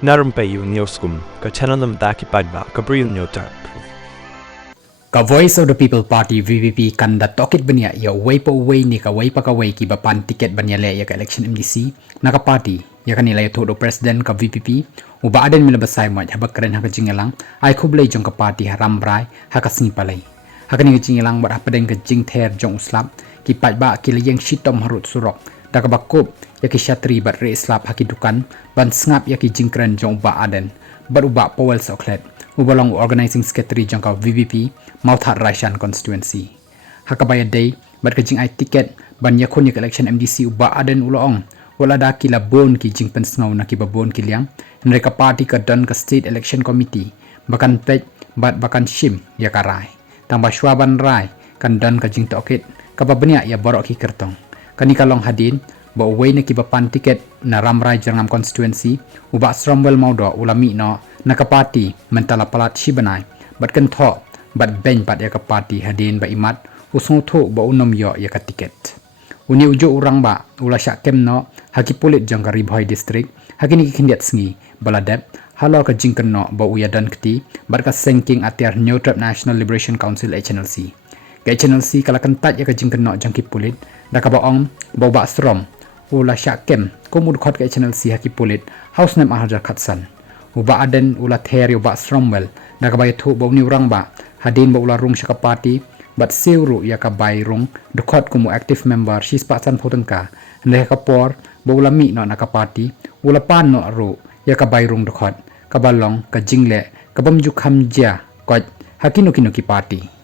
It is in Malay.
Na Rympei U ka channel nabynta paidbah ka Bri U Hynñiewtrep. Ka Voice of the People Party VPP kan da tokit banya ya way pa way ni ka way pa ka way ki bapan tiket banya le ya ka election MDC na ka party ya kan nilai todo president ka VPP uba aden mila basai ma habak keren ha ka jingalang ai Khublei jong ka party ha rambrai ha ka singpalai ha ka ni jingalang ba paden ka jing ther jong uslap ki paidbah ki leyeng shitom harut surok da ka bakup ya ki shatri bat re islap ha ki dukan ban Sngap ya ki jingkren jong ba aden bat uba powel soklet ubalong organizing secretary jong ka VPP Mauthat Raishan constituency hakabaya day bat ka jing ai ticket ban yakun yak election MDC uba aden uloong wala da ki labon ki jing pen sngaw na ki babon ki liang mereka party ka dan ka state election committee bakan pej bat bakan shim ya karai tambah shwaban rai kan dan ka jing tokit ka babnya ya baroh ki kyrteng kani kalong hadin ba way na ki bapan ticket na ramrai jangam constituency uba Sromwell maudo ulami no na ka party mentala palat shibanai bat kan tho bat ben bat ya ka party hadin ba imat usung tho ba unom yo ya ka ticket uni ujo urang ba ula syak kem no haki pulit jang ka Ribhoi district hakini ki kindiat sngi baladep halo ka jingken no ba uya dan kti bat ka senking atiar Hynñiewtrep National Liberation Council HNLC ka HNLC kala kan tat ya ka jingken no jang ki pulit da ka ba ong ba Srom ula syak kem komud Dkhot ka HNLC haki pulit house name ahajar khatsan uba aden ula theri uba Sromwell da ka bay thu ba uni urang ba hadin ba ula Rung shaka party bat siuru ya ka bay Rung Dkhot kumu active member shis patsan Tyngka ne ka por ba ula mi no na ka party ula pan no ru ya ka bay Rung Dkhot ka balong ka jingle ka bamju khamja ko hakinu ki party